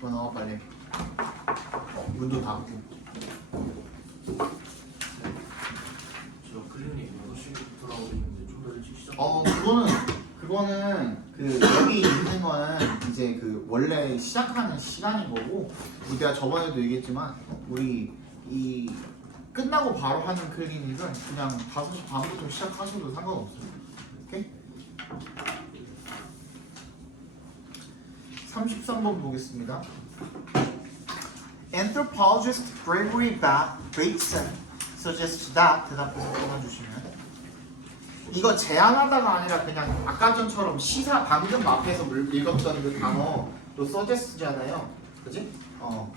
그거 나와 빨리. 문도 닫고. 저 클리닉 6시부터 나오고 있는데 좀 더 일찍 시작. 그거는 그 여기 있는 거는 이제 그 원래 시작하는 시간인 거고, 내가 저번에도 얘기했지만 우리 이 끝나고 바로 하는 클리닉은 그냥 5시 반부터 시작하셔도 상관없어요. 오케이? 33번 보겠습니다. Anthropologist Gregory Bateson suggests that 대답해서 끊어주시면 이거 제안하다가 아니라 그냥 아까 전처럼 시사 방금 앞에서 읽었던 그 단어도 suggest잖아요. 그지?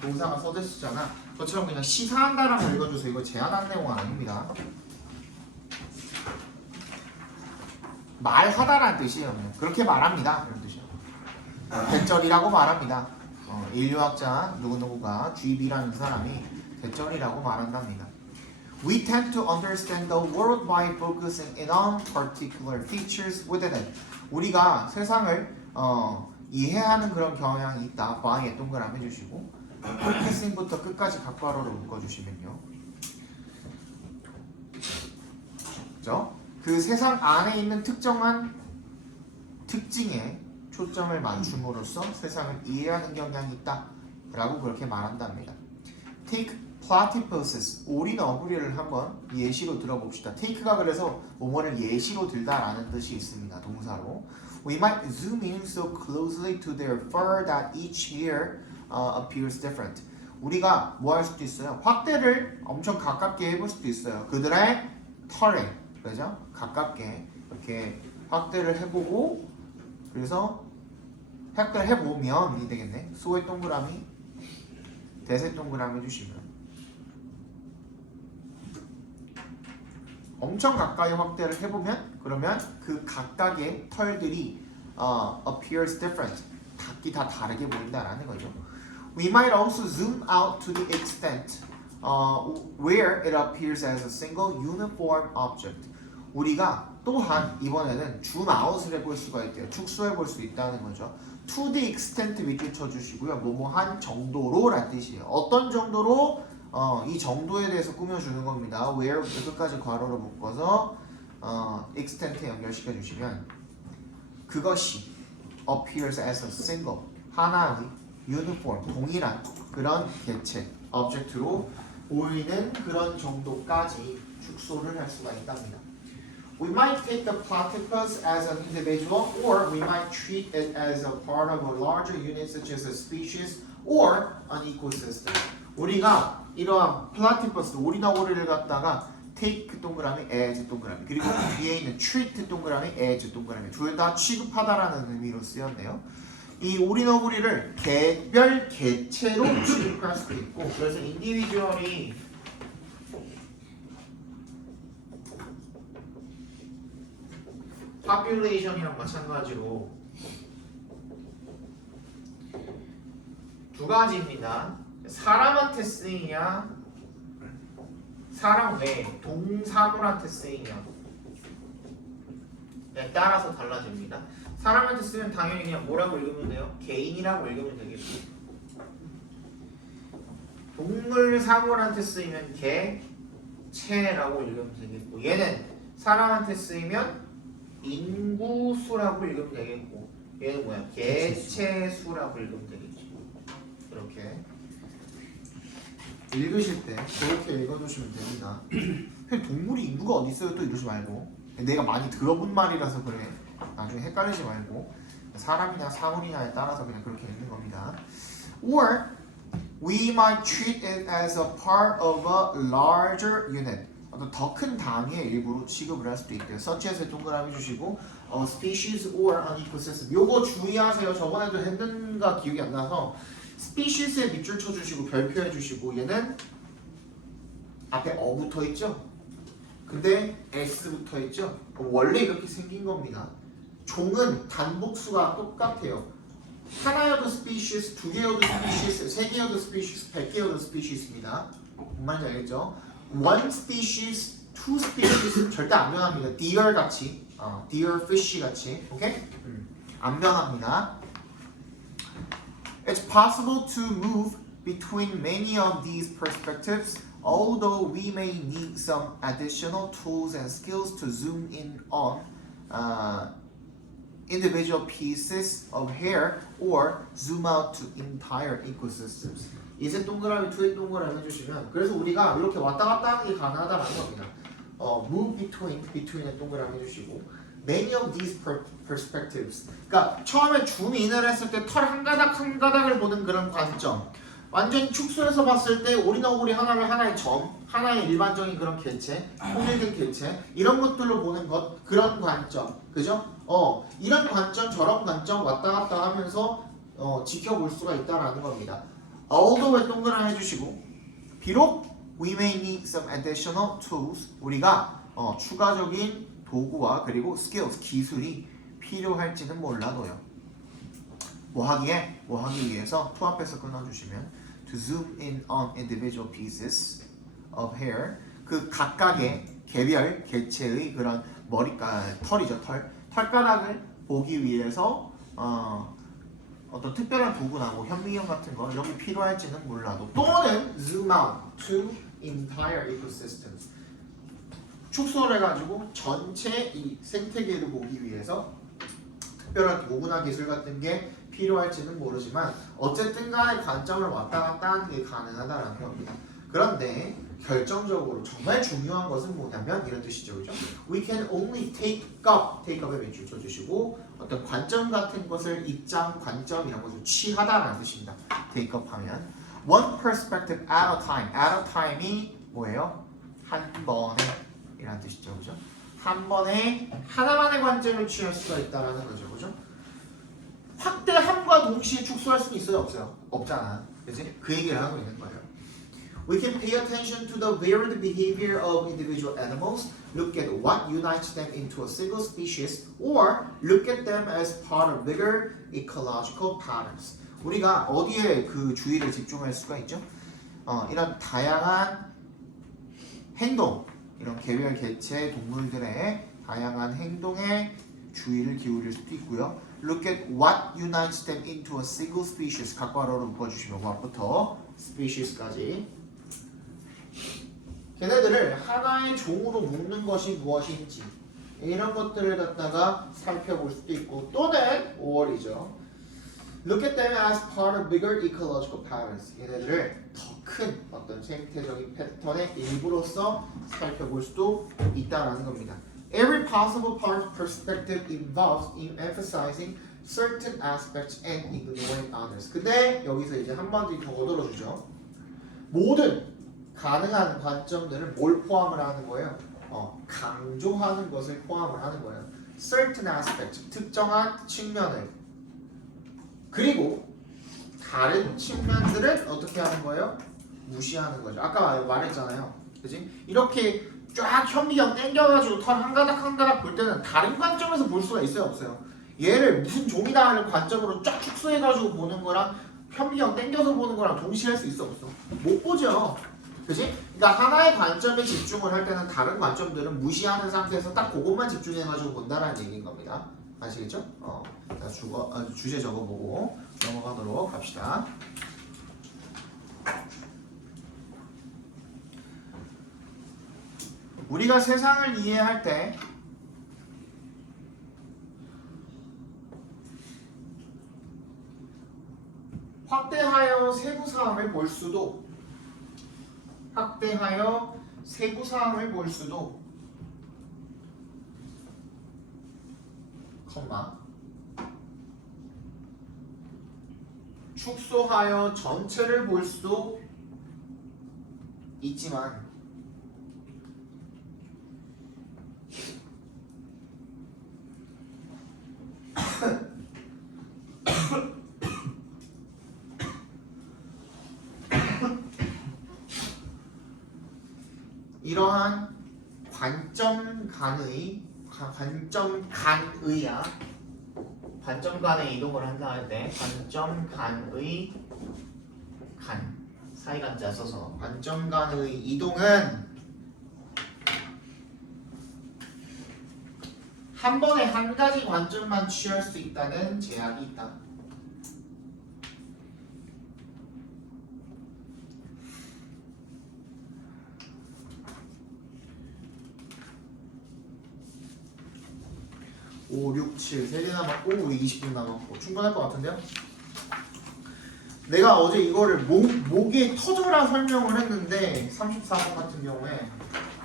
동사가 suggest잖아. 그것처럼 그냥 시사한다라고 읽어줘서 이거 제안한 내용은 아닙니다. 말하다라는 뜻이에요. 그렇게 말합니다. 그런 뜻이에요. 대절이라고 말합니다. 인류학자 누구누구가 GB라는 사람이 대절이라고 말한답니다. We tend to understand the world by focusing in on particular features within it. 우리가 세상을 이해하는 그런 경향이 있다. by에 동그라미 해주시고 focusing부터 끝까지 각괄호로 묶어주시면요. 그죠? 그 세상 안에 있는 특정한 특징에 초점을 맞춤으로써 세상을 이해하는 경향이 있다 라고 그렇게 말한답니다. Take platypuses, 오리 너구리를 한번 예시로 들어봅시다. take가 그래서 뭐뭐를 예시로 들다라는 뜻이 있습니다. 동사로. We might zoom in so closely to their fur that each hair appears different. 우리가 뭐 할 수도 있어요? 확대를 엄청 가깝게 해볼 수도 있어요. 그들의 털에, 그죠? 가깝게 이렇게 확대를 해보고, 그래서 확대를 해보면 이 되겠네. 소의 동그라미, 대세 동그라미 해주시면 엄청 가까이 확대를 해보면 그러면 그 각각의 털들이 appears different, 각기 다 다르게 보인다라는 거죠. We might also zoom out to the extent where it appears as a single uniform object. 우리가 또한 이번에는 zoom out을 해볼 수가 있대요. 축소해 볼 수 있다는 거죠. To the extent 밑줄 쳐주시고요. 뭐뭐한 정도로 라는 뜻이에요. 어떤 정도로? 이 정도에 대해서 꾸며주는 겁니다. where 끝까지 괄호로 묶어서 extent에 연결시켜 주시면 그것이 appears as a single, 하나의 uniform, 동일한 그런 개체, object로 보이는 그런 정도까지 축소를 할 수가 있답니다. We might take the platypus as an individual, or we might treat it as a part of a larger unit such as a species or an ecosystem. 우리가 이러한 platypus, 오리너구리를 갖다가 take 동그라미, as 동그라미, 그리고 뒤에 있는 treat 동그라미, as 동그라미 둘 다 취급하다라는 의미로 쓰였네요. 이 오리너구리를 개별 개체로 취급할 수도 있고, 그래서 individual이 population이랑 마찬가지로 두 가지입니다. 사람한테 쓰이냐, 사람 외에 동사물한테 쓰이냐에 따라서 달라집니다. 사람한테 쓰면 당연히 그냥 뭐라고 읽으면 돼요? 개인이라고 읽으면 되겠고, 동물, 사물한테 쓰이면 개체라고 읽으면 되겠고, 얘는 사람한테 쓰이면 인구수라고 읽으면 되겠고, 얘는 뭐야? 개체수라고 읽으면 되겠죠. 이렇게 읽으실 때 그렇게 읽어주시면 됩니다. 동물이 인구가 어디 있어요? 또 이러지 말고, 내가 많이 들어본 말이라서 그래. 나중에 헷갈리지 말고 사람이냐 사물이냐에 따라서 그냥 그렇게 읽는 겁니다. Or we might treat it as a part of a larger unit. 어떤 더 큰 단위의 일부로 취급을 할 수도 있대요. such as 동그라미 주시고 species or an ecosystem. 요거 주의하세요. 저번에도 했는가 기억이 안 나서 species에 밑줄 쳐주시고 별표 해주시고, 얘는 앞에 어 붙어 있죠? 근데 s 붙어 있죠? 원래 이렇게 생긴 겁니다. 종은 단복수가 똑같아요. 하나여도 species, 두 개여도 species, 세 개여도 species, 100개여도 species입니다. 뭔 말인지 알겠죠? One species, two species 절대 안 변합니다. deer 같이, deer fish 같이, 오케이? 안 변합니다. It's possible to move between many of these perspectives, although we may need some additional tools and skills to zoom in on individual pieces of hair or zoom out to entire ecosystems. 이세 동그라미, 투의 동그라미 해주시면 그래서 우리가 이렇게 왔다 갔다 하는 게 가능하다는 겁니다. move between의 동그라미 해주시고 many of these perspectives. 그러니까 처음에 줌인을 했을 때 털 한 가닥 한 가닥을 보는 그런 관점. 완전 축소해서 봤을 때 오리너구리 하나를 하나의 점, 하나의 일반적인 그런 개체, 통일된 개체 이런 것들로 보는 것 그런 관점, 그죠? 이런 관점, 저런 관점 왔다 갔다 하면서 지켜볼 수가 있다라는 겁니다. although 동그라미 해주시고 비록 we may need some additional tools 우리가 추가적인 도구와 그리고 skills, 기술이 필요할지는 몰라도요. 뭐 하기 위해서 to 앞에서 끊어주시면 to zoom in on individual pieces of hair 그 각각의 개별 개체의 그런 털이죠 털가락을 보기 위해서 어떤 특별한 도구나 뭐 현미경 같은 거 이런 게 필요할지는 몰라도 또는 zoom out to entire ecosystems 축소를 해가지고 전체 이 생태계를 보기 위해서 특별한 도구나 기술 같은 게 필요할지는 모르지만 어쨌든 간에 관점을 왔다 갔다 하는 게 가능하다는 겁니다. 그런데 결정적으로 정말 중요한 것은 뭐냐면 이런 뜻이죠. 그죠? We can only take up에 밑줄 쳐주시고 어떤 관점 같은 것을 입장, 관점 이런 것을 취하다라는 뜻입니다. take up 하면 one perspective at a time. at a time이 뭐예요? 한 번에 이라는 뜻이죠. 그죠? 한 번에 하나만의 관점을 취할 수가 있다라는 거죠. 그죠? 확대함과 동시에 축소할 수는 있어요? 없어요? 없잖아. 그치? 그 얘기를 하고 있는 거예요. We can pay attention to the varied behavior of individual animals, look at what unites them into a single species, or look at them as part of bigger ecological patterns. 우리가 어디에 그 주의를 집중할 수가 있죠? 이런 다양한 행동, 이런 개별 개체 동물들의 다양한 행동에 주의를 기울일 수도 있고요. Look at what unites them into a single species. 각괄호로 묶어주시면 what부터 species까지. 걔네들을 하나의 종으로 묶는 것이 무엇인지 이런 것들을 갖다가 살펴볼 수도 있고 또는 5월이죠. Look at them as part of bigger ecological patterns. 얘네들을 더 큰 어떤 생태적인 패턴의 일부로서 살펴볼 수도 있다라는 겁니다. Every possible perspective involves in emphasizing certain aspects and ignoring others. 근데 여기서 이제 한 번 더 거들어주죠. 모든 가능한 관점들을 뭘 포함을 하는 거예요? 강조하는 것을 포함을 하는 거예요. Certain aspects, 특정한 측면을. 그리고 다른 측면들을 어떻게 하는 거예요? 무시하는 거죠. 아까 말했잖아요. 그지? 이렇게 쫙 현미경 땡겨가지고 털 한 가닥 한 가닥 볼 때는 다른 관점에서 볼 수가 있어요? 없어요? 얘를 무슨 종이다 하는 관점으로 쫙 축소해가지고 보는 거랑 현미경 땡겨서 보는 거랑 동시에 할 수 있어? 없어? 못 보죠. 그지? 그러니까 하나의 관점에 집중을 할 때는 다른 관점들은 무시하는 상태에서 딱 그것만 집중해가지고 본다는 얘기인 겁니다. 아시겠죠? 자, 주제 적어보고 넘어가도록 합시다. 우리가 세상을 이해할 때 확대하여 세부 사항을 볼 수도 축소하여 전체를 볼 수도 있지만 이러한 관점 간의 이동을 한다 할 때 관점 간의 사이간자 써서 관점 간의 이동은 한 번에 한 가지 관점만 취할 수 있다는 제약이 있다. 5, 6, 7 3개 남았고 우리 20분 남았고 충분할 것 같은데요? 내가 어제 이거를 목에 터져라 설명을 했는데 34번 같은 경우에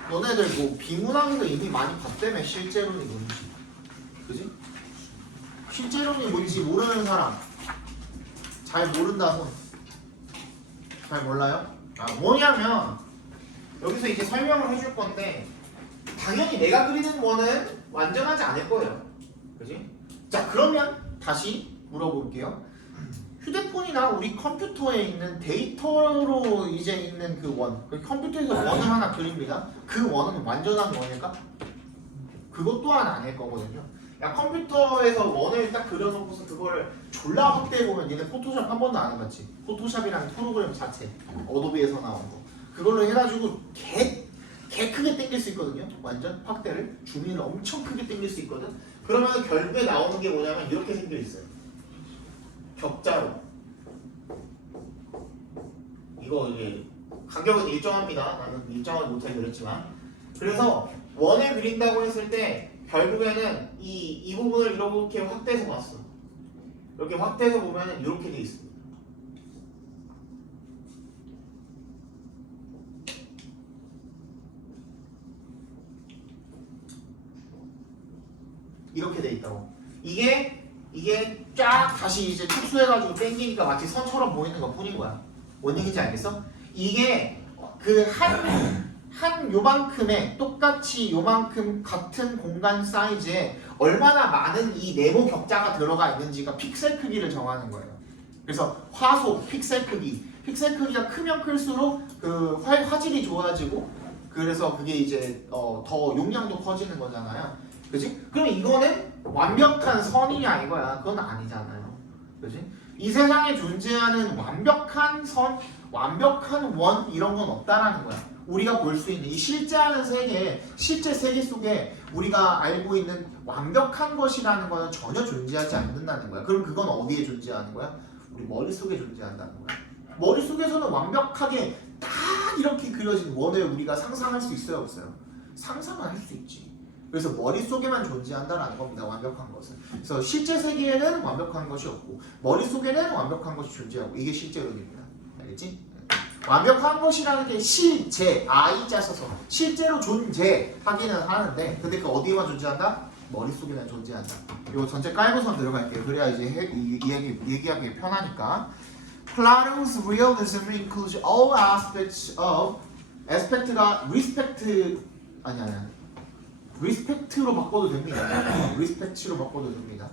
너네들 뭐 비문학에서 이미 많이 봤다며 실제론이 뭔지 그지? 실제론이 뭔지 모르는 사람 잘 모른다 손 잘 몰라요? 뭐냐면 여기서 이제 설명을 해줄 건데 당연히 내가 그리는 원은 완전하지 않을 거예요 그지? 자 그러면 다시 물어볼게요 휴대폰이나 우리 컴퓨터에 있는 데이터로 이제 있는 그 원, 그 컴퓨터에서 원을 하나 그립니다. 그 원은 완전한 원일까? 그것 또한 아닐 거거든요. 야 컴퓨터에서 원을 딱 그려놓고서 그거를 졸라 확대해보면 얘네 포토샵 한 번도 안 해봤지. 포토샵이라는 프로그램 자체, 어도비에서 나온 거. 그걸로 해가지고 개 크게 당길 수 있거든요. 완전 확대를 줌인을 엄청 크게 당길 수 있거든. 그러면 결국에 나오는 게 뭐냐면 이렇게 생겨 있어요. 격자로 이거 이게 간격은 일정합니다. 나는 일정을 못하게 그렸지만 그래서 원을 그린다고 했을 때 결국에는 이 부분을 이렇게 확대해서 봤어. 이렇게 확대해서 보면 이렇게 돼 있습니다. 이렇게 돼 있다고. 이게 쫙 다시 이제 축소해가지고 당기니까 마치 선처럼 보이는 것 뿐인 거야. 뭔 얘기인지 알겠어? 이게 그 한 요만큼의 똑같이 요만큼 같은 공간 사이즈에 얼마나 많은 이 네모 격자가 들어가 있는지가 픽셀 크기를 정하는 거예요. 그래서 화소 픽셀 크기가 크면 클수록 그 화질이 좋아지고 그래서 그게 이제 더 용량도 커지는 거잖아요. 그지? 그럼 이거는 완벽한 선이냐 이거야. 그건 아니잖아요. 그지? 이 세상에 존재하는 완벽한 선, 완벽한 원 이런 건 없다라는 거야. 우리가 볼 수 있는 이 실제하는 세계, 실제 세계 속에 우리가 알고 있는 완벽한 것이라는 거는 전혀 존재하지 않는다는 거야. 그럼 그건 어디에 존재하는 거야? 우리 머릿속에 존재한다는 거야. 머릿속에서는 완벽하게 딱 이렇게 그려진 원을 우리가 상상할 수 있어요, 없어요? 상상은 할 수 있지. 그래서 머릿속에만 존재한다라는 겁니다. 완벽한 것은. 그래서 실제 세계에는 완벽한 것이 없고 머릿속에는 완벽한 것이 존재하고 이게 실제론입니다. 알겠지? 완벽한 것이라는 게 실제, I자 써서 실제로 존재하기는 하는데 근데 그 어디에만 존재한다? 머릿속에만 존재한다. 이거 전체 깔고선 들어갈게요. 그래야 이제 얘기하기 편하니까. Plato's realism includes all aspects of aspect가 respect 아니야 respect로 바꿔도 됩니다. respect로 바꿔도 됩니다.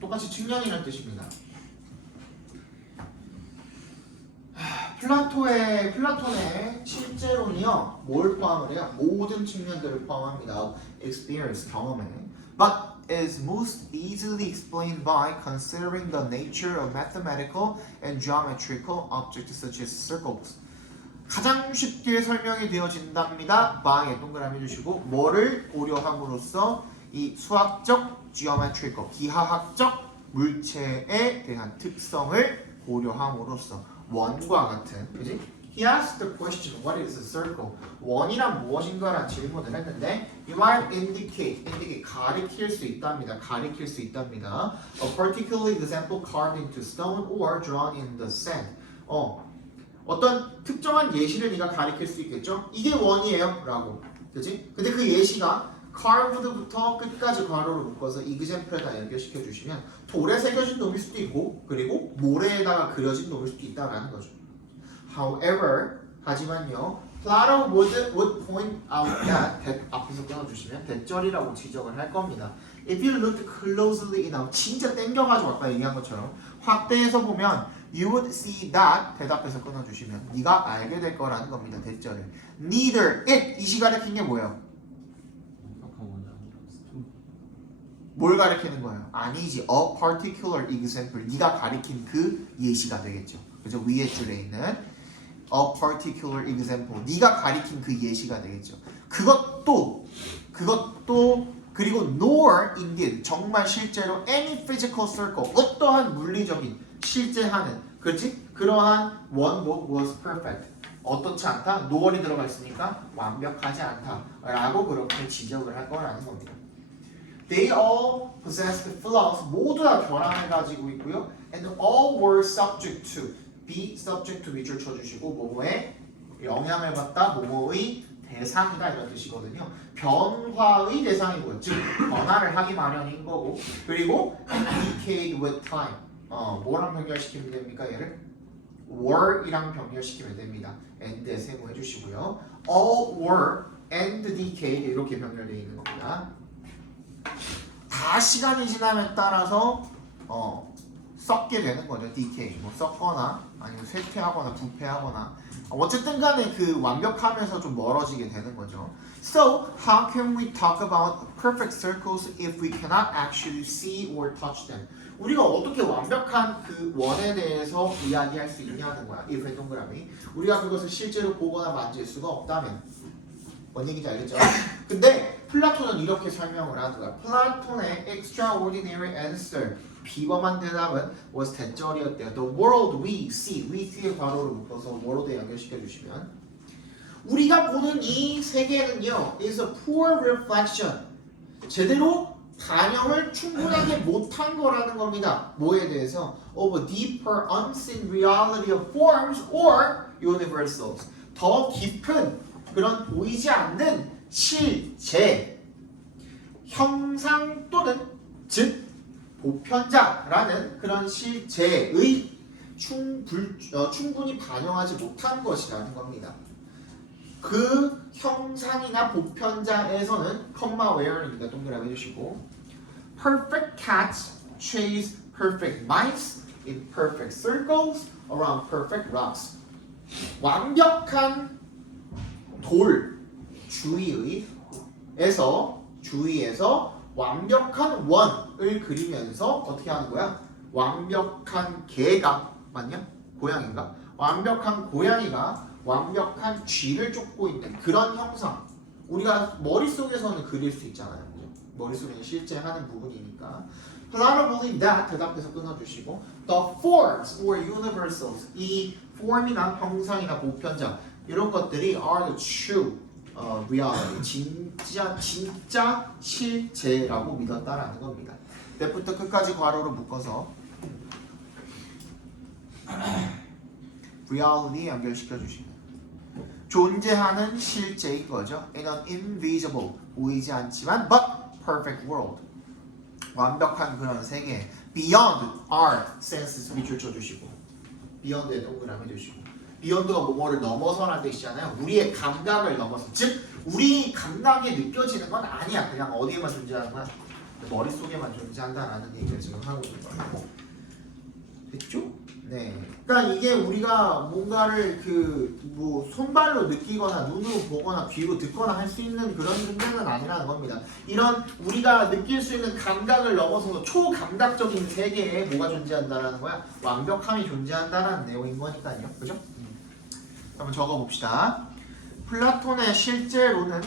똑같이 측량이라는 뜻입니다. 플라톤의 실제론이요 뭘 포함을 해요? 모든 측면들을 포함합니다. experience 경험에 but is most easily explained by considering the nature of mathematical and geometrical objects such as circles. 가장 쉽게 설명이 되어진답니다. by에 동그라미 주시고 뭐를 고려함으로써 이 수학적 geometrical 기하학적 물체에 대한 특성을 고려함으로써 원과 같은, 그지? He asked the question, what is a circle? 원이란 무엇인가라는 질문을 했는데 You might indicate 가리킬 수 있답니다. 가리킬 수 있답니다. A particular example carved into stone or drawn in the sand. 어떤 특정한 예시를 네가 가리킬 수 있겠죠? 이게 원이에요 라고, 그지? 근데 그 예시가 carved부터 끝까지 괄호로 묶어서 example에다 연결시켜 주시면 돌에 새겨진 놈일 수도 있고 그리고 모래에다가 그려진 놈일 수도 있다라는 거죠. However, 하지만요, Plato would point out that 앞에서 끊어주시면 대절이라고 지적을 할 겁니다. If you look closely enough, 진짜 땡겨가지고 아까 얘기한 것처럼 확대해서 보면 You would see that 대답해서 끊어주시면 네가 알게 될 거라는 겁니다. 대절을 Neither it 이 시가 가리킨 게 뭐예요? 뭘 가리키는 거예요? 아니지. A particular example. 네가 가리킨 그 예시가 되겠죠. 그죠? 위에 줄에 있는 a particular example. 네가 가리킨 그 예시가 되겠죠. 그것도 그리고 nor indeed 정말 실제로 any physical circle 어떠한 물리적인 실제하는 그렇지? 그러한 원도 was perfect. 어떻지 않다? noer이 들어가 있으니까 완벽하지 않다라고 그렇게 지적을 할 거라는 겁니다. They all possessed flaws. 모두 다 결함을 가지고 있고요. And all were subject to. be subject to 밑줄 쳐주시고 뭐뭐에 영향을 받다 뭐뭐의 대상이다 이런 뜻이거든요. 변화의 대상이고요. 즉 변화를 하기 마련인 거고 그리고 and decayed with time. 뭐랑 병렬시키면 됩니까? 얘를 were이랑 병렬시키면 됩니다. and에 세모해 주시고요. all were and decayed 이렇게 병렬되어 있는 겁니다. 다 시간이 지남에 따라서 썩게 되는 거죠. decay. 뭐 썩거나 아니면 쇠퇴하거나 부패하거나 어쨌든 간에 그 완벽함에서 좀 멀어지게 되는 거죠. So, how can we talk about perfect circles if we cannot actually see or touch them? 우리가 어떻게 완벽한 그 원에 대해서 이야기할 수 있냐는 거야. if의 동그라미. 우리가 그것을 실제로 보거나 만질 수가 없다면. 뭔 얘기인지 알겠죠? 근데 플라톤은 이렇게 설명을 하더라. 플라톤의 extraordinary answer, 비범한 대답은 was 대절이었대요. The world we see의 괄호를 묶어서 world에 연결시켜 주시면 우리가 보는 이 세계는요 is a poor reflection. 제대로 반영을 충분하게 못한 거라는 겁니다. 뭐에 대해서? Of a deeper unseen reality of forms or universals. 더 깊은 그런 보이지 않는 실제, 형상 또는 즉 보편자라는 그런 실제의 충분히 반영하지 못한 것이라는 겁니다. 그 형상이나 보편자에서는 컴마 where입니다. 동그라미 해주시고 perfect cats chase perfect mice in perfect circles around perfect rocks. 완벽한 돌 주위에서 완벽한 원을 그리면서 어떻게 하는 거야? 완벽한 개가 맞냐? 고양이인가? 완벽한 고양이가 완벽한 쥐를 쫓고 있는 그런 형상. 우리가 머릿속에서는 그릴 수 있잖아요. 머릿속에는 실제 하는 부분이니까. Plato believed that 대답해서 끊어주시고 the forms or universals 이 form이나 형상이나 보편자 이런 것들이 are the true reality 진짜 실제라고 믿었다라는 겁니다. 때부터 끝까지 괄호로 묶어서 reality 연결시켜 주시면 존재하는 실제인 거죠. In an invisible 보이지 않지만 but perfect world 완벽한 그런 세계 beyond our senses 밑줄 쳐주시고 beyond에 동그라미 주시고 beyond가 뭐뭐를 넘어서라는 뜻이잖아요. 우리의 감각을 넘어서 즉 우리 감각에 느껴지는 건 아니야. 그냥 어디에만 존재하는 거야? 머릿속에만 존재한다라는 얘기를 지금 하고 있는 거예요. 됐죠? 네. 그러니까 이게 우리가 뭔가를 뭐 손발로 느끼거나 눈으로 보거나 귀로 듣거나 할 수 있는 그런 존재는 아니라는 겁니다. 이런 우리가 느낄 수 있는 감각을 넘어서서 초감각적인 세계에 뭐가 존재한다라는 거야? 완벽함이 존재한다라는 내용인 거니까요. 그죠? 한번 적어봅시다. 플라톤의 실제로는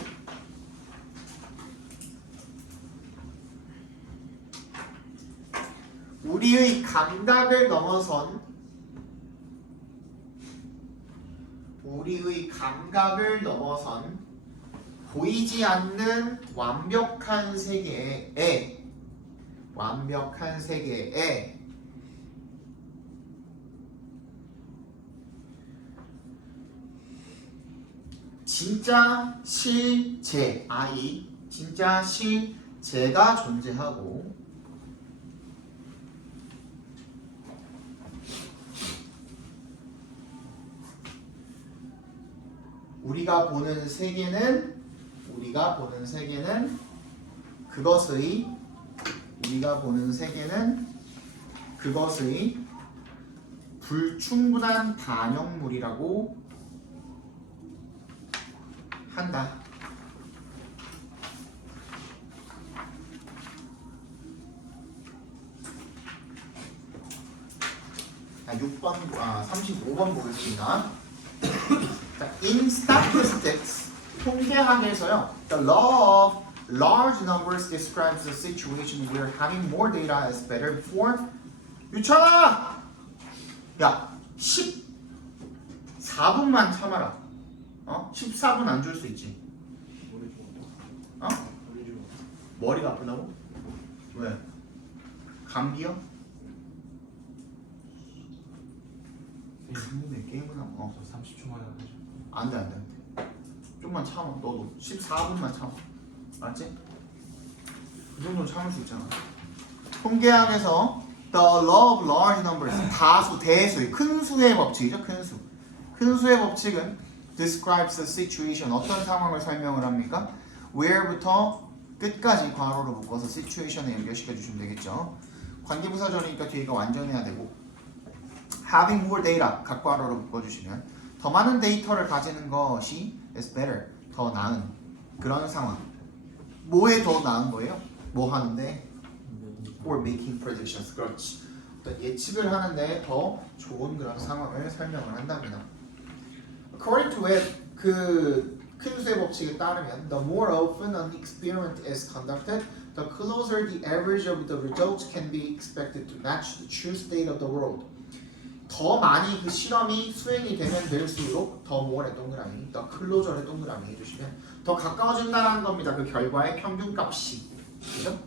우리의 감각을 넘어선 보이지 않는 완벽한 세계에 진짜 실제 진짜 실제가 존재하고 우리가 보는 세계는 그것의 불충분한 반영물이라고 한다. 자, 35번 보겠습니다. 자, in statistics, 통계학에서요, the law of large numbers describes the situation where having more data is better before. 유찬아! 야, 14분만 참아라. 14분 안 줄 수 있지. 머리가 아프다고? 왜? 감기요? 근데 게임은 안 저 30초 만에 하죠. 안돼 좀만 참아. 너도 14분만 참아. 알았지? 그 정도는 참을 수 있잖아. 통계학에서 the law of large numbers 다수, 대수의 큰 수의 법칙이죠. 큰 수의 법칙은 describes a situation 어떤 상황을 설명을 합니까? where부터 끝까지 괄호로 묶어서 situation에 연결시켜 주시면 되겠죠. 관계부사절이니까 뒤가 완전해야 되고 having more data 각 괄호로 묶어주시면 더 많은 데이터를 가지는 것이 is better 더 나은 그런 상황. 뭐에 더 나은 거예요? 뭐 하는데? or making predictions. 그렇지. 어떤 예측을 하는데 더 좋은 그런 상황을 설명을 한답니다. According to it, 그 큰 수의 법칙에 따르면 the more often an experiment is conducted, the closer the average of the results can be expected to match the true state of the world. 더 많이 그 실험이 수행이 되면 될수록 더 more의 동그라미, 더 closer의 동그라미 해주시면 더 가까워진다는 겁니다. 그 결과의 평균값이. 그죠?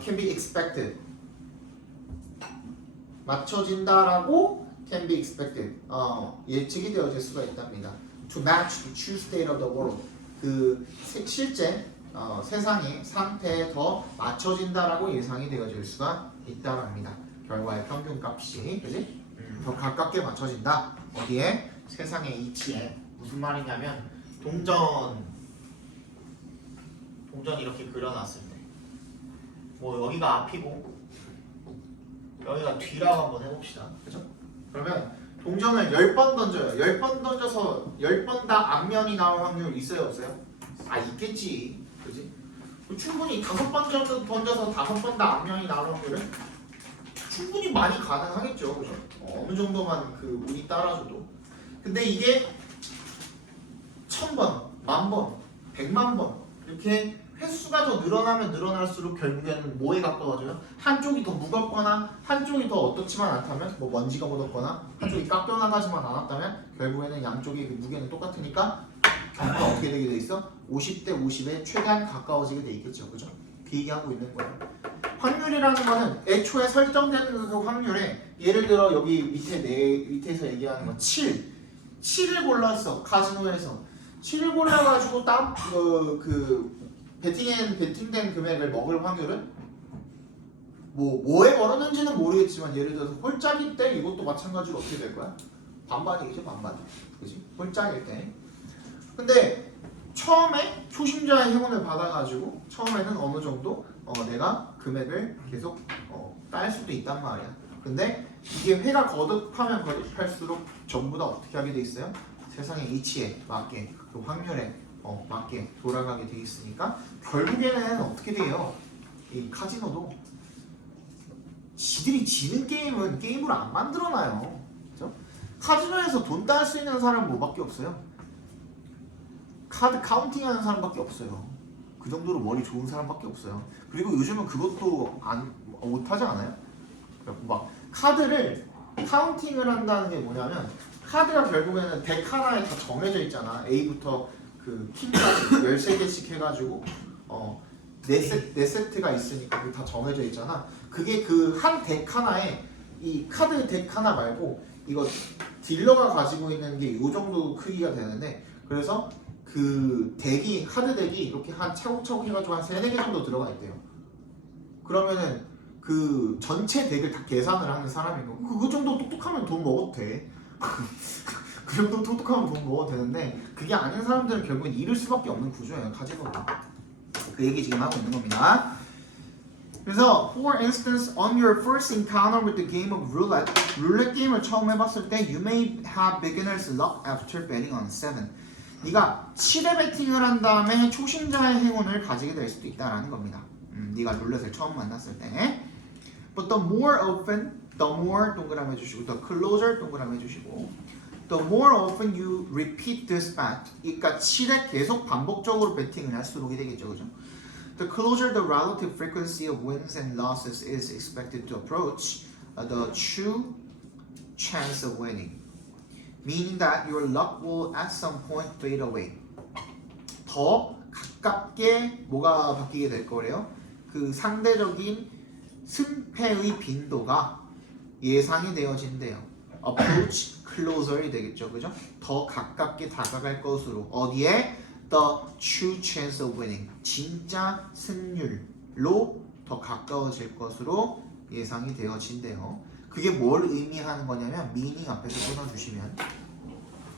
Can be expected. 맞춰진다라고 can be expected. 예측이 되어질 수가 있답니다. To match the true state of the world. 그 실제 세상의 상태에 더 맞춰진다라고 예상이 되어질 수가 있다랍니다. 결과의 평균값이, 그지? 더 가깝게 맞춰진다. 어디에? 세상의 이치에. 무슨 말이냐면 동전 이렇게 그려놨을 때, 뭐 여기가 앞이고 여기가 뒤라고 한번 해봅시다. 그죠? 그러면 동전을 10번 던져요. 10번 던져서 10번 다 앞면이 나올 확률 있어요, 없어요? 있겠지. 그지? 충분히 5번 던져서 5번 다 앞면이 나올 확률은 충분히 많이 가능하겠죠. 그죠? 어느 정도만 그 운이 따라줘도. 근데 이게 1000번, 10,000번, 100만 번 이렇게 횟수가 더 늘어나면 늘어날수록 결국에는 뭐에 가까워져요? 한쪽이 더 무겁거나 한쪽이 더 어떻지만 않다면, 뭐 먼지가 묻었거나 한쪽이 깎여나가지만 않았다면 결국에는 양쪽의 그 무게는 똑같으니까 경우가 어떻게 되게 돼 있어? 50대 50에 최대한 가까워지게 돼 있겠죠. 그죠? 그 얘기하고 있는 거예요. 확률이라는 거는 애초에 설정되는 그 확률에, 예를 들어 여기 밑에서 얘기하는 거 7을 골랐어. 카지노에서 7을 골라가지고 베팅된 금액을 먹을 확률은 뭐에 걸었는지는 모르겠지만, 예를 들어서 홀짝일 때 이것도 마찬가지로 어떻게 될 거야? 반반이겠죠, 반반. 그지? 홀짝일 때. 근데 처음에 초심자의 행운을 받아가지고 처음에는 어느 정도 내가 금액을 계속 딸 수도 있단 말이야. 근데 이게 회가 거듭하면 거듭할수록 전부 다 어떻게 하게 돼 있어요? 세상의 이치에 맞게, 그 확률에 맞게 돌아가게 돼 있으니까 결국에는 어떻게 돼요? 이 카지노도 지들이 지는 게임은 게임으로 안 만들어놔요. 그죠? 카지노에서 돈 딸 수 있는 사람은 뭐밖에 없어요? 카드 카운팅하는 사람밖에 없어요. 그 정도로 머리 좋은 사람밖에 없어요. 그리고 요즘은 그것도 못하지 않아요? 막 카드를 카운팅을 한다는 게 뭐냐면, 카드가 결국에는 덱 하나에 다 정해져 있잖아. A부터 그 킹까지 13개씩 해가지고 4세트가 있으니까 그게 다 정해져 있잖아. 그게 그 한 덱 하나에, 이 카드 덱 하나 말고 이거 딜러가 가지고 있는 게 이 정도 크기가 되는데, 그래서 그 덱이, 카드 덱이 이렇게 한 차곡차곡 해가지고 한 3-4개 정도 들어가 있대요. 그러면은 그 전체 덱을 다 계산을 하는 사람이고, 그 정도 똑똑하면 돈 먹어도 돼. 그 정도 똑똑하면 돈 먹어도 되는데, 그게 아닌 사람들은 결국엔 잃을 수밖에 없는 구조예요, 카지노가. 그 얘기 지금 하고 있는 겁니다. 그래서 for instance, on your first encounter with the game of roulette, 룰렛 게임을 처음 해봤을 때 you may have beginner's luck after betting on 7. 네가 7에 베팅을 한 다음에 초심자의 행운을 가지게 될 수도 있다라는 겁니다. 네가 룰렛을 처음 만났을 때. But the more often, the more 동그라미 해주시고, the closer 동그라미 해주시고, the more often you repeat this bet, 그러니까 7에 계속 반복적으로 베팅을 할수록이 되겠죠, 그죠? The closer the relative frequency of wins and losses is expected to approach the true chance of winning, meaning that your luck will at some point fade away. 더 가깝게 뭐가 바뀌게 될 거래요? 그 상대적인 승패의 빈도가 예상이 되어진대요. approach closer이 되겠죠, 그죠? 더 가깝게 다가갈 것으로 어디에 the true chance of winning 진짜 승률로 더 가까워질 것으로 예상이 되어진대요. 그게 뭘 의미하는 거냐면 meaning 앞에서 끊어주시면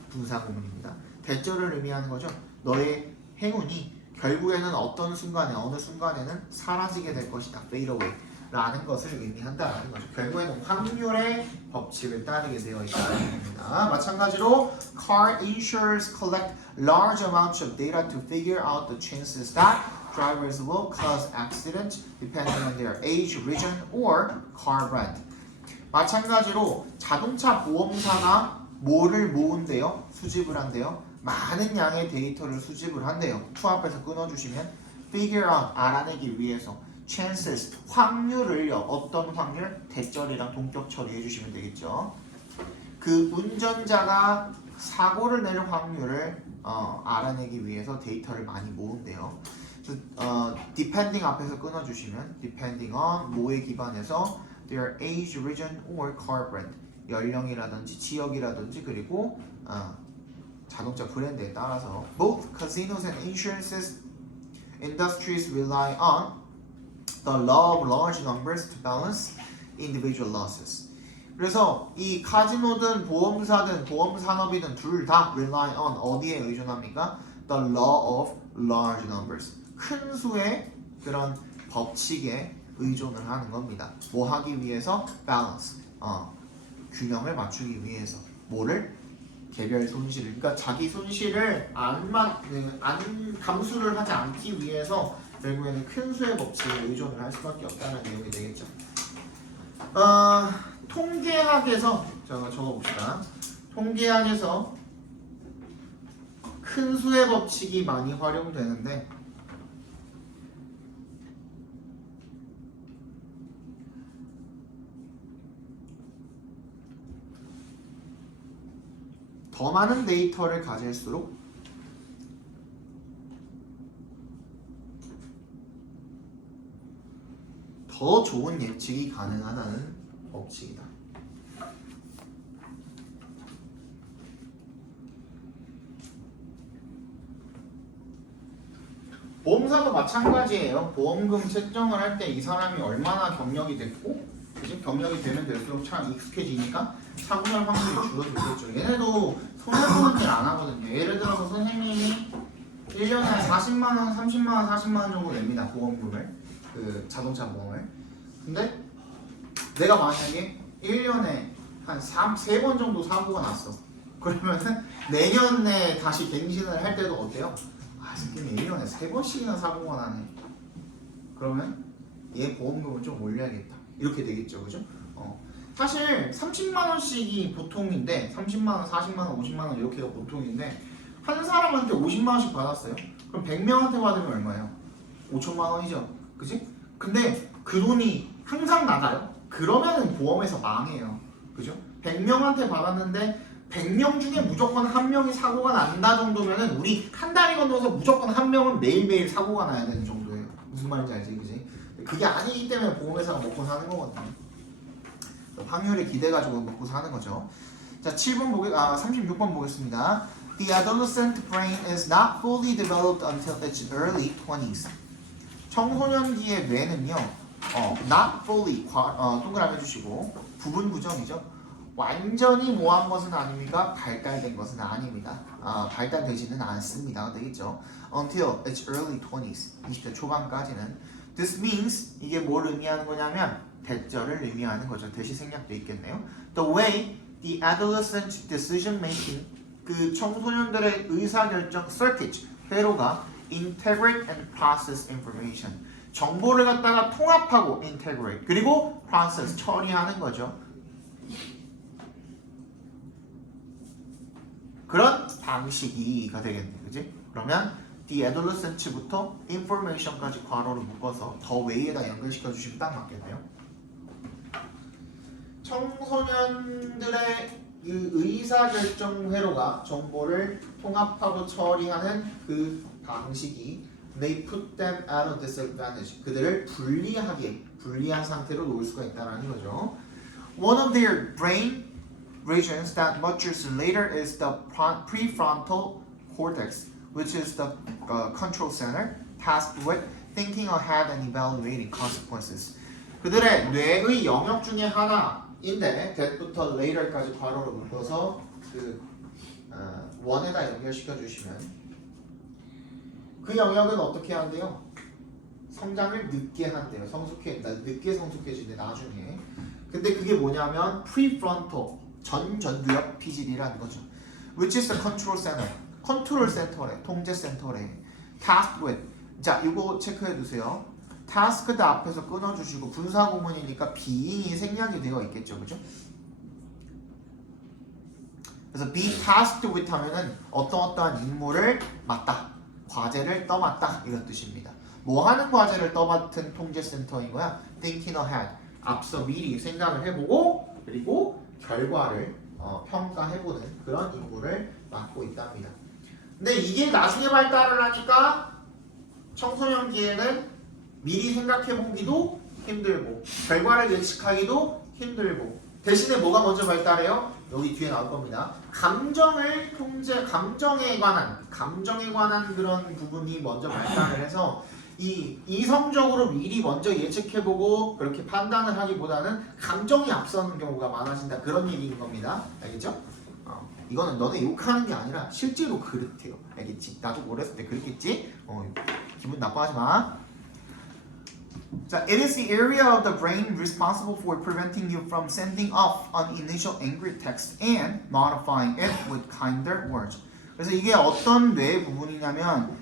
분사구문입니다. 대절을 의미하는 거죠. 너의 행운이 결국에는 어떤 순간에 어느 순간에는 사라지게 될 것이다. fade away 라는 것을 의미한다라는 거죠. 결국에는 확률의 법칙을 따르게 되어 있다는 겁니다. 마찬가지로 car insurers collect large amounts of data to figure out the chances that drivers will cause accidents depending on their age, region, or car brand. 마찬가지로 자동차 보험사가 뭐를 모은대요? 수집을 한대요. 많은 양의 데이터를 수집을 한대요. to 앞에서 끊어주시면 figure out 알아내기 위해서 chances 확률을요. 어떤 확률? 대절이랑 동격 처리해 주시면 되겠죠. 그 운전자가 사고를 낼 확률을 알아내기 위해서 데이터를 많이 모은대요. depending 앞에서 끊어주시면 depending on 뭐에 기반해서 their age, region, or car brand 연령이라든지 지역이라든지 그리고 자동차 브랜드에 따라서 both casinos and insurance industries rely on the law of large numbers to balance individual losses. 그래서 이 카지노든 보험사든 보험산업이든 둘 다 rely on 어디에 의존합니까? The law of large numbers. 큰 수의 그런 법칙에 의존을 하는 겁니다. 뭐 하기 위해서? balance. 균형을 맞추기 위해서. 뭐를? 개별 손실을. 그러니까 자기 손실을 안 감수를 하지 않기 위해서 결국에는 큰 수의 법칙에 의존을 할 수밖에 없다는 내용이 되겠죠. 통계학에서 적어봅시다. 통계학에서 큰 수의 법칙이 많이 활용되는데 더 많은 데이터를 가질수록 더 좋은 예측이 가능하다는 법칙이다. 보험사도 마찬가지예요. 보험금 책정을 할 때 이 사람이 얼마나 경력이 됐고 그치? 경력이 되면 될수록 참 익숙해지니까 사고날 확률이 줄어들겠죠. 얘네도 손해보는 일 안 하거든요. 예를 들어서 선생님이 1년에 40만원, 30만원, 40만원 정도 냅니다. 보험금을. 그 자동차 보험을. 근데 내가 만약에 1년에 한 3번 정도 사고가 났어. 그러면은 내년에 다시 갱신을 할 때도 어때요? 아, 새끼는 1년에 3번씩이나 사고가 나네. 그러면 얘 보험금을 좀 올려야겠다. 이렇게 되겠죠. 그죠? 사실 30만원씩이 보통인데 30만원, 40만원, 50만원 이렇게가 보통인데 한 사람한테 50만원씩 받았어요. 그럼 100명한테 받으면 얼마예요? 5천만원이죠. 그지? 근데 그 돈이 항상 나가요? 그러면은 보험에서 망해요. 그죠? 100명한테 받았는데 100명 중에 무조건 한 명이 사고가 난다 정도면은 우리 한 달이 건너서 무조건 한 명은 매일매일 사고가 나야 되는 정도예요. 무슨 말인지 알지? 그지? 그게 아니기 때문에 보험회사가 먹고 사는 거거든요. 확률에 기대가지고 먹고 사는 거죠. 자, 36번 보겠습니다. The adolescent brain is not fully developed until its early 20s. 청소년기의 뇌는요, not fully, 동그라미 해주시고, 부분 부정이죠. 완전히 뭐한 것은 아닙니까? 발달된 것은 아닙니다. 발달되지는 않습니다. 되겠죠? Until its early 20s, 20대 초반까지는. This means, 이게 뭘 의미하는 거냐면, 대절을 의미하는 거죠. 대시 생략도 있겠네요. The way the adolescent decision making, 그 청소년들의 의사결정 circuit, 회로가 integrate and process information, 정보를 갖다가 통합하고 integrate, 그리고 process, 처리하는 거죠. 그런 방식이가 되겠네요. 그지? 그러면 the adolescent부터 information까지 괄호를 묶어서 더 way에다 연결시켜 주시면 딱 맞겠네요. 청소년들의 그 의사결정 회로가 정보를 통합하고 처리하는 그 방식이 may put them at a disadvantage. 그들을 불리한 상태로 놓을 수가 있다는 거죠. One of their brain regions that matures later is the prefrontal cortex, which is the control center tasked with thinking ahead and evaluating consequences. 그들의 뇌의 영역 중에 하나인데 that부터 later까지 괄호로 묶어서 그 원에다 연결시켜 주시면 그 영역은 어떻게 한대요? 성장을 늦게 한대요. 늦게 성숙해지는데 나중에. 근데 그게 뭐냐면 prefrontal 전두엽 피질이라는 거죠. Which is the control center. 컨트롤 센터래, 통제 센터래. tasked with. 자, 이거 체크해 두세요. tasked 앞에서 끊어주시고 분사 구문이니까 being이 생략이 되어 있겠죠, 그죠? 그래서 be tasked with 하면은 어떠한 임무를 맡다, 과제를 떠맡다 이런 뜻입니다. 뭐 하는 과제를 떠맡은 통제센터인 거야? Thinking ahead. 앞서 미리 생각을 해보고 그리고 결과를 평가해보는 그런 임무를 맡고 있답니다. 근데 이게 나중에 발달을 하니까 청소년기에는 미리 생각해보기도 힘들고 결과를 예측하기도 힘들고 대신에 뭐가 먼저 발달해요? 여기 뒤에 나올 겁니다. 감정에 관한 그런 부분이 먼저 발달을 해서 이성적으로 미리 먼저 예측해보고 그렇게 판단을 하기보다는 감정이 앞서는 경우가 많아진다 그런 얘기인 겁니다. 알겠죠? 이거는 너네 욕하는 게 아니라 실제로 그렇대요. 알겠지? 나도 어렸을 때 그랬겠지? 기분 나빠하지 마. 자, it is the area of the brain responsible for preventing you from sending off an initial angry text and modifying it with kinder words. 그래서 이게 어떤 뇌의 부분이냐면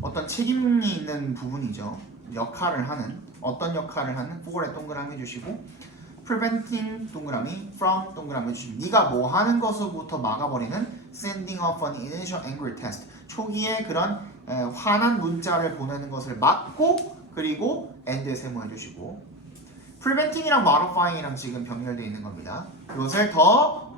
어떤 책임이 있는 부분이죠. 어떤 역할을 하는 for에 동그라미 해주시고 preventing 동그라미 from 동그라미 해주시면 네가 뭐 하는 것으로부터 막아버리는 sending off an initial angry text 초기에 그런 화난 문자를 보내는 것을 막고 그리고 end에 세모해 주시고 preventing이랑 modifying이랑 지금 병렬되어 있는 겁니다. 그것을 더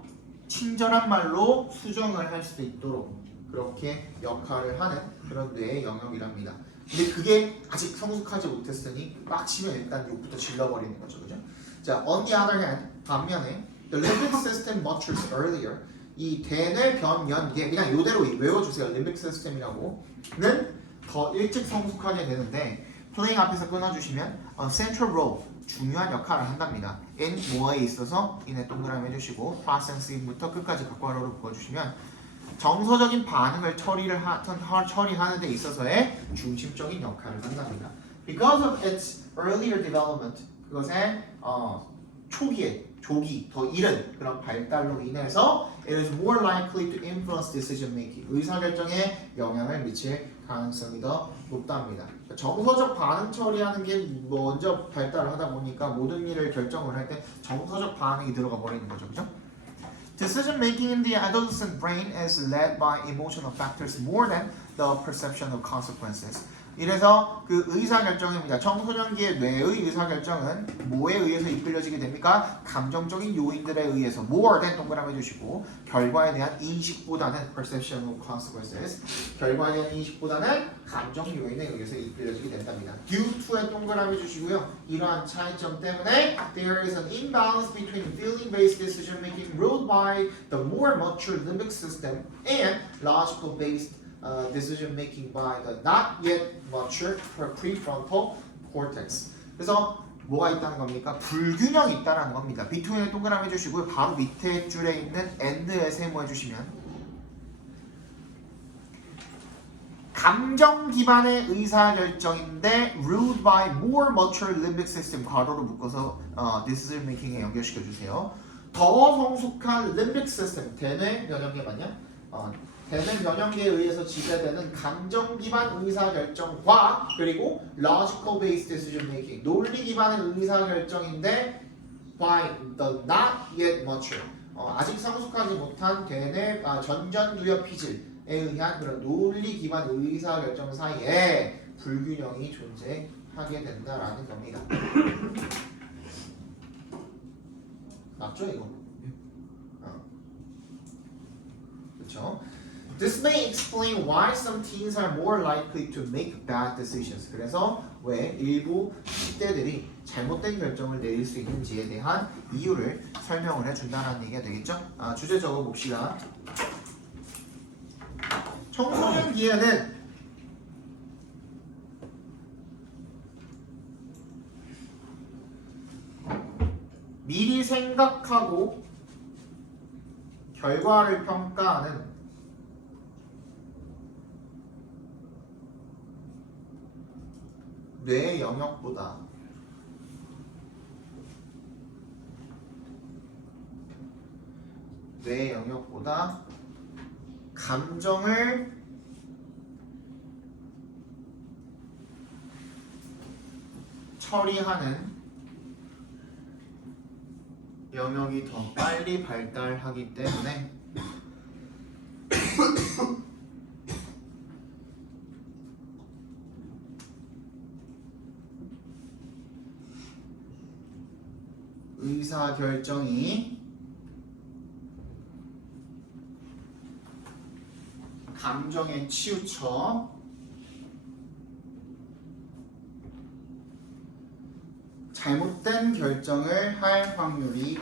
친절한 말로 수정을 할 수 있도록 그렇게 역할을 하는 그런 뇌의 영역이랍니다. 근데 그게 아직 성숙하지 못했으니 막 치면 일단 욕부터 질러버리는 거죠, 그죠? 자, on the other hand, 반면에 the limbic system matures earlier. 이 대뇌 변연 그냥 이대로 외워주세요. limbic system이라고는 더 일찍 성숙하게 되는데 playing 앞에서 끊어주시면 central role 중요한 역할을 한답니다. in 뭐에 있어서 in에 동그라미 해주시고 processing부터 끝까지 괄호로 묶어주시면 정서적인 반응을 처리하는 데 있어서의 중심적인 역할을 한답니다. Because of its earlier development, 그것의 조기, 더 이른 그런 발달로 인해서 it is more likely to influence decision making. 의사결정에 영향을 미칠 가능성이 더 높답니다. 정서적 반응 처리하는 게 먼저 발달을 하다 보니까 모든 일을 결정을 할 때 정서적 반응이 들어가 버리는 거죠, 그죠? Decision making in the adolescent brain is led by emotional factors more than the perception of consequences. 이래서 그 의사결정입니다. 청소년기의 뇌의 의사결정은 뭐에 의해서 이끌려지게 됩니까? 감정적인 요인들에 의해서 more than 동그라미 해주시고 결과에 대한 인식보다는 perception of consequences 결과에 대한 인식보다는 감정 요인에 의해서 이끌려지게 된답니다. due to에 동그라미 해주시고요. 이러한 차이점 때문에 there is an imbalance between feeling-based decision making ruled by the more mature limbic system and logical-based decision making by the not yet mature prefrontal cortex. 그래서 뭐가 있다는 겁니까? 불균형이 있다는 겁니다. between에 동그라미 해주시고요. 바로 밑에 줄에 있는 and에 세모해 주시면 감정 기반의 의사결정인데 ruled by more mature limbic system 괄호로 묶어서 decision making에 연결시켜 주세요. 더 성숙한 limbic system 대뇌 면역계 맞냐? 대뇌 면역계에 의해서 지배되는 감정 기반 의사결정과 그리고 logical based decision making 논리 기반의 의사결정인데 by the not yet mature 아직 성숙하지 못한 대뇌 전전두엽 피질에 의한 그런 논리 기반 의사결정 사이에 불균형이 존재하게 된다라는 겁니다. 맞죠 이거? 그렇죠? This may explain why some teens are more likely to make bad decisions. 그래서 왜 일부 10대들이 잘못된 결정을 내릴 수 있는지에 대한 이유를 설명을 해준다는 얘기가 되겠죠? 주제 적어봅시다. 청소년기에는 미리 생각하고 결과를 평가하는 뇌의 영역보다 감정을 처리하는 영역이 더 빨리 발달하기 때문에 의사결정이 감정에 치우쳐 잘못된 결정을 할 확률이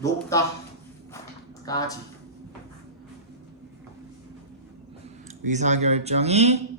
높다까지 의사결정이